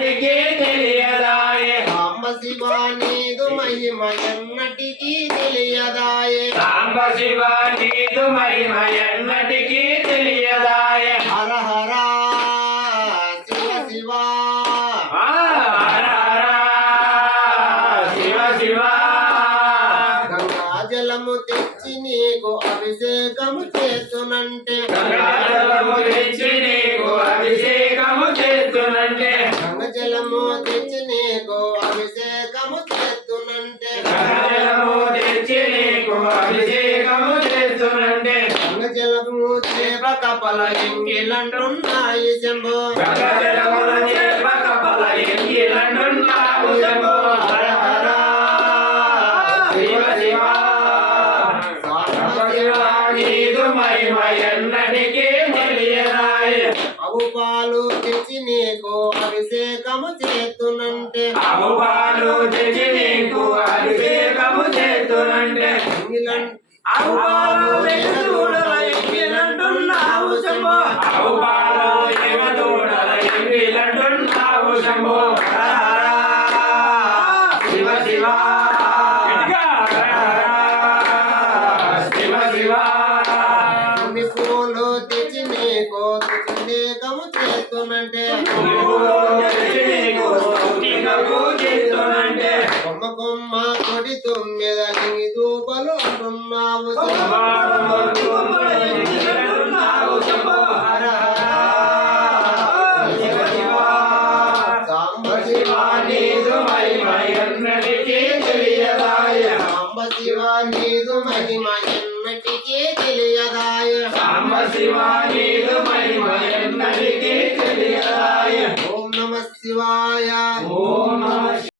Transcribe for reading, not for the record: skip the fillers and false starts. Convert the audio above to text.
ఎన్నటికీ తెలియదాయే సాంబ శివ నీదు మహిమ ఎన్నటికీ తెలియదాయే సాంబ శివ నీదు మహిమ ఎన్నటికీ తెలియదాయే హర హర శివ శివ హర హర శివ శివ గంగాజలము తెచ్చి నీకు అభిషేకము చేస్తునంటే గంగాజలము తెచ్చి నీకు అభిషేకము చేస్తునంటే గంగజలము తెచ్చి నీకు అభిషేకము చేస్తునంటే గంగాజలము తెచ్చి నీకు అభిషేకము చేస్తునంటే గంగజలము చేప కపల ఎంగిలంటున్నాయి శంభో గంగాజలముల చేప కపల ఎంగిలంటున్నావు శంభో హర హర శివ శివ సాంబ శివ నీదు మహిమ ఎన్నటికీ తెలియదాయే అవు పాలు తెచ్చి నీకు అభిషేకము చేస్తునంటే ఆవు పాలు తెచ్చి నీకు అభిషేకము చేస్తునంటే ఆవు పాలు ఎగదూడల ఎంగిలంటున్నావు శంభో ఆవు పాలు ఎగదూడల ఎంగిలంటున్నావు శంభో హర హర శివ శివ హర హర శివ శివ కొన్ని పూలు తెచ్చి నీకు అభిషేకము చేస్తునంటే కొమ్మ కొమ్మ కొడి తొమ్మిద లింగి దూపలు అంటున్నావు హర హర శివ శివ సాంబ శివ నీదు మహిమ ఎన్నటికీ తెలియదాయే సాంబ శివ నీదు మహిమ ఎన్నటికీ తెలియదాయ సాంబ శివ నీదు మహిమ ఎన్నటికీ తెలియదాయే ఓం నమ శివాయ ఓం